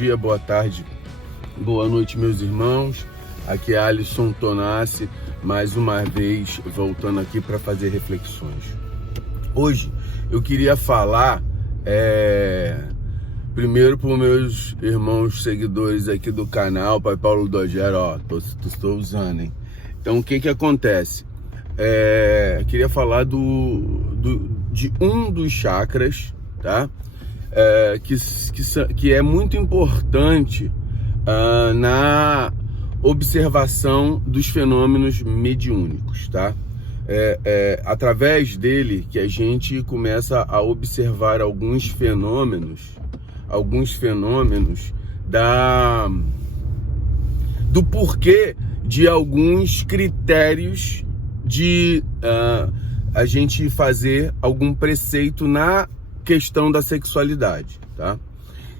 dia, boa tarde, boa noite, meus irmãos. Aqui é Alisson Tonassi, mais uma vez voltando aqui para fazer reflexões. Hoje eu queria falar primeiro para os meus irmãos seguidores aqui do canal, Pai Paulo Dogero, estou usando, hein? Então o que acontece? Queria falar de um dos chakras, tá? Que é muito importante na observação dos fenômenos mediúnicos, tá? Através dele que a gente começa a observar alguns fenômenos do porquê de alguns critérios de a gente fazer algum preceito na questão da sexualidade, tá?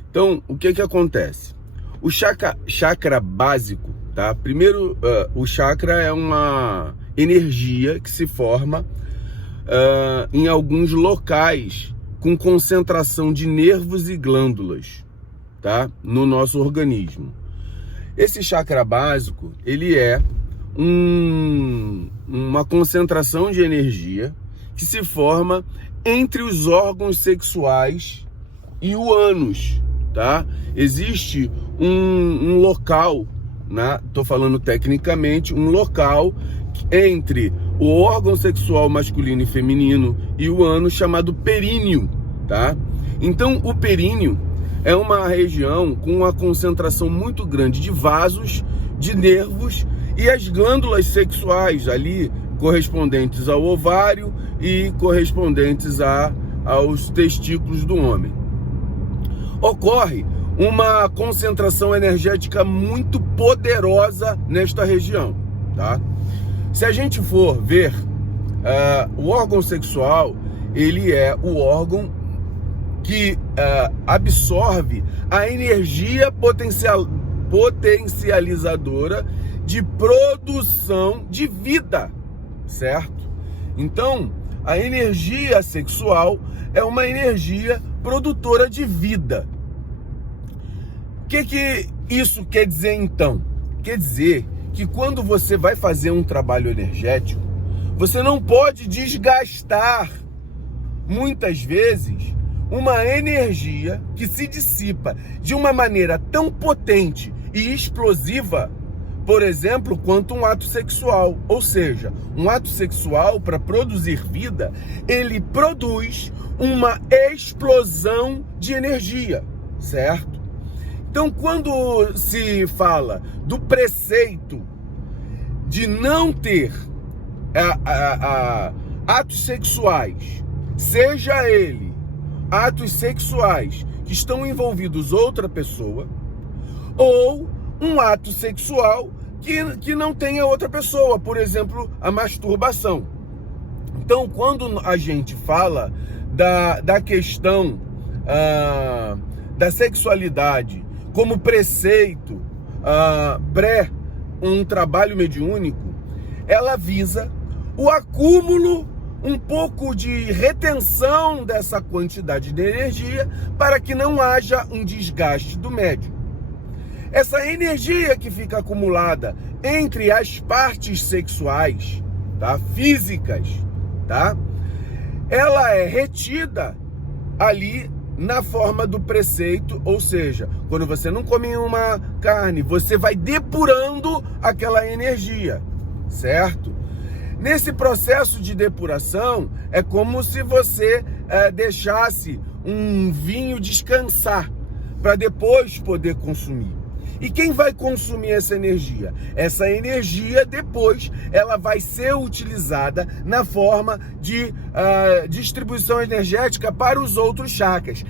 Então, o que acontece? O chakra básico, tá? Primeiro, o chakra é uma energia que se forma em alguns locais com concentração de nervos e glândulas, tá? No nosso organismo. Esse chakra básico, ele é uma concentração de energia que se forma entre os órgãos sexuais e o ânus, tá? Existe um local, tô falando tecnicamente, um local entre o órgão sexual masculino e feminino e o ânus chamado períneo, tá? Então o períneo é uma região com uma concentração muito grande de vasos, de nervos e as glândulas sexuais ali correspondentes ao ovário e correspondentes aos testículos do homem. Ocorre uma concentração energética muito poderosa nesta região, tá? Se a gente for ver, o órgão sexual, ele é o órgão que absorve a energia potencializadora de produção de vida, certo? Então, a energia sexual é uma energia produtora de vida. O que isso quer dizer, então? Quer dizer que quando você vai fazer um trabalho energético, você não pode desgastar, muitas vezes, uma energia que se dissipa de uma maneira tão potente e explosiva, por exemplo, quanto um ato sexual. Ou seja, um ato sexual, para produzir vida, ele produz uma explosão de energia, certo? Então, quando se fala do preceito de não ter atos sexuais, seja ele atos sexuais que estão envolvidos outra pessoa, ou um ato sexual que não tenha outra pessoa, por exemplo, a masturbação. Então, quando a gente fala da questão da sexualidade como preceito pré um trabalho mediúnico, ela visa o acúmulo, um pouco de retenção dessa quantidade de energia para que não haja um desgaste do médium. Essa energia que fica acumulada entre as partes sexuais, tá? Físicas, tá? Ela é retida ali na forma do preceito, ou seja, quando você não come uma carne, você vai depurando aquela energia, certo? Nesse processo de depuração, é como se você deixasse um vinho descansar para depois poder consumir. E quem vai consumir essa energia? Essa energia depois ela vai ser utilizada na forma de distribuição energética para os outros chakras.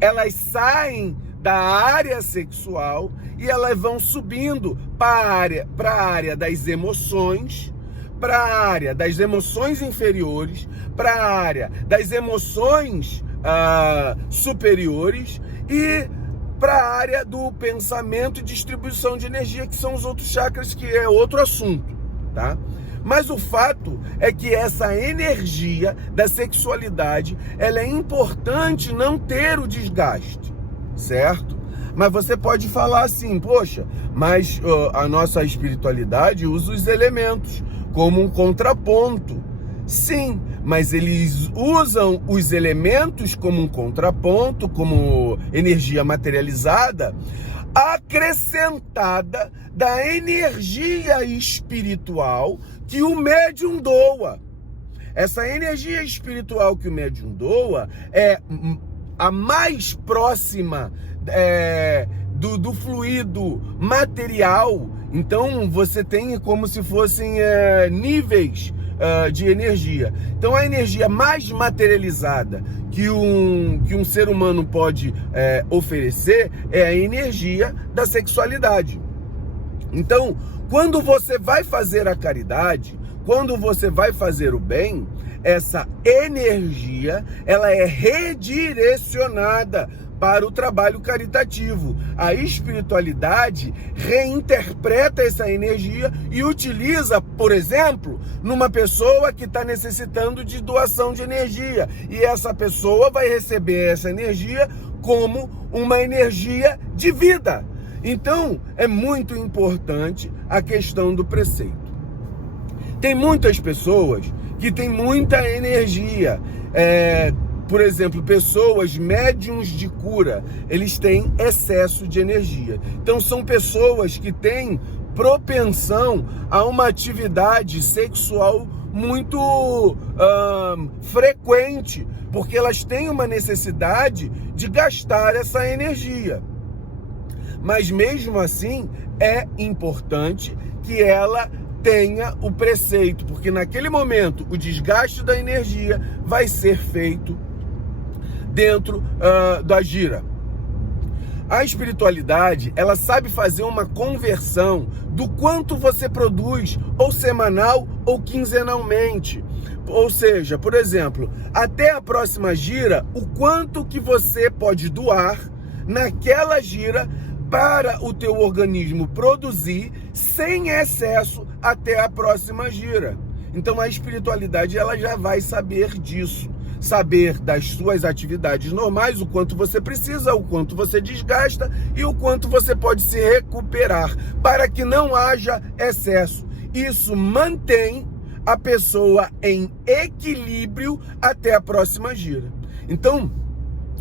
Elas saem da área sexual e elas vão subindo para a área das emoções, para a área das emoções inferiores, para a área das emoções superiores e para a área do pensamento e distribuição de energia, que são os outros chakras, que é outro assunto, tá? Mas o fato é que essa energia da sexualidade, ela é importante não ter o desgaste, certo? Mas você pode falar assim, poxa, mas a nossa espiritualidade usa os elementos como um contraponto. Sim, mas eles usam os elementos como um contraponto, como energia materializada, acrescentada da energia espiritual que o médium doa. Essa energia espiritual que o médium doa é a mais próxima do fluido material. Então você tem como se fossem níveis de energia. Então a energia mais materializada que um ser humano pode oferecer é a energia da sexualidade. Então, quando você vai fazer a caridade, quando você vai fazer o bem, essa energia ela é redirecionada para o trabalho caritativo. A espiritualidade reinterpreta essa energia e utiliza, por exemplo, numa pessoa que está necessitando de doação de energia. E essa pessoa vai receber essa energia como uma energia de vida. Então, é muito importante a questão do preceito. Tem muitas pessoas que têm muita energia. Por exemplo, pessoas médiums de cura, eles têm excesso de energia. Então são pessoas que têm propensão a uma atividade sexual muito frequente, porque elas têm uma necessidade de gastar essa energia. Mas mesmo assim, é importante que ela tenha o preceito, porque naquele momento o desgaste da energia vai ser feito dentro da gira. A espiritualidade, ela sabe fazer uma conversão do quanto você produz, ou semanal ou quinzenalmente. Ou seja, por exemplo, até a próxima gira, o quanto que você pode doar naquela gira para o teu organismo produzir sem excesso até a próxima gira. Então a espiritualidade ela já vai saber disso. Saber das suas atividades normais, o quanto você precisa, o quanto você desgasta e o quanto você pode se recuperar para que não haja excesso. Isso mantém a pessoa em equilíbrio até a próxima gira. Então,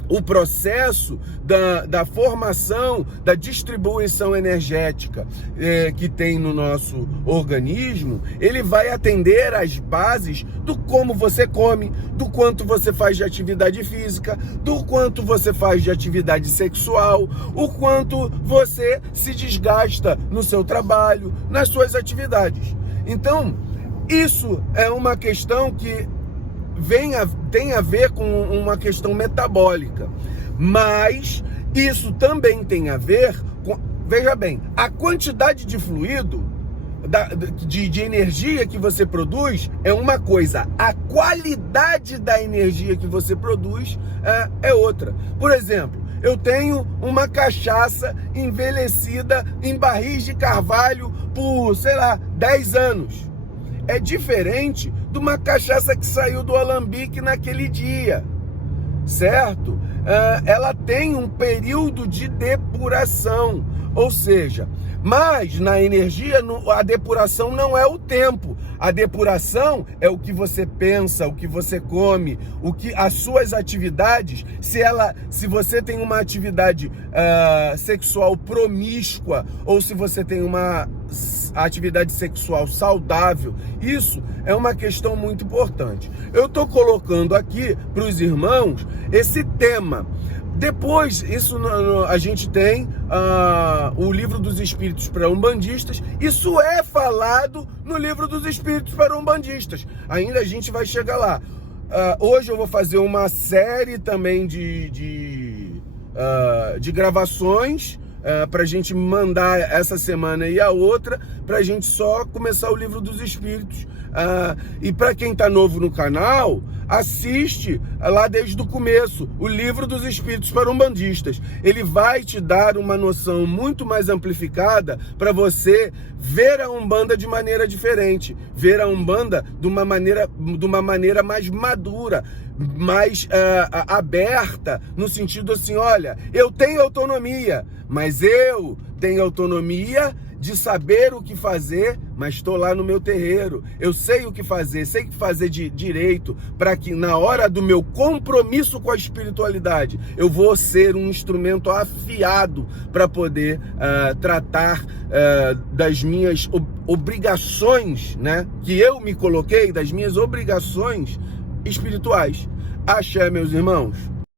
o processo da formação, da distribuição energética que tem no nosso organismo, ele vai atender às bases do como você come, do quanto você faz de atividade física, do quanto você faz de atividade sexual, o quanto você se desgasta no seu trabalho, nas suas atividades. Então, isso é uma questão que tem a ver com uma questão metabólica, mas isso também tem a ver com, veja bem, a quantidade de fluido, de energia que você produz é uma coisa, a qualidade da energia que você produz é outra. Por exemplo, eu tenho uma cachaça envelhecida em barris de carvalho por, 10 anos. É diferente de uma cachaça que saiu do alambique naquele dia, certo? Ela tem um período de depuração, ou seja, mas na energia a depuração não é o tempo, a depuração é o que você pensa, o que você come, as suas atividades. Se você tem uma atividade sexual promíscua ou se você tem uma atividade sexual saudável, isso é uma questão muito importante. Eu estou colocando aqui para os irmãos esse tema. Depois, a gente tem o Livro dos Espíritos para Umbandistas. Isso é falado no Livro dos Espíritos para Umbandistas. Ainda a gente vai chegar lá. Hoje eu vou fazer uma série também de gravações para a gente mandar essa semana e a outra, para a gente só começar o Livro dos Espíritos E para quem está novo no canal, assiste lá desde o começo, o Livro dos Espíritos para Umbandistas. Ele vai te dar uma noção muito mais amplificada para você ver a Umbanda de maneira diferente, ver a Umbanda de uma maneira mais madura, mais aberta, no sentido assim, olha, eu tenho autonomia, mas eu tenho autonomia de saber o que fazer, mas estou lá no meu terreiro. Eu sei o que fazer, sei o que fazer de direito, para que na hora do meu compromisso com a espiritualidade, eu vou ser um instrumento afiado para poder tratar das minhas obrigações, né? Que eu me coloquei, das minhas obrigações espirituais. Axé, meus irmãos.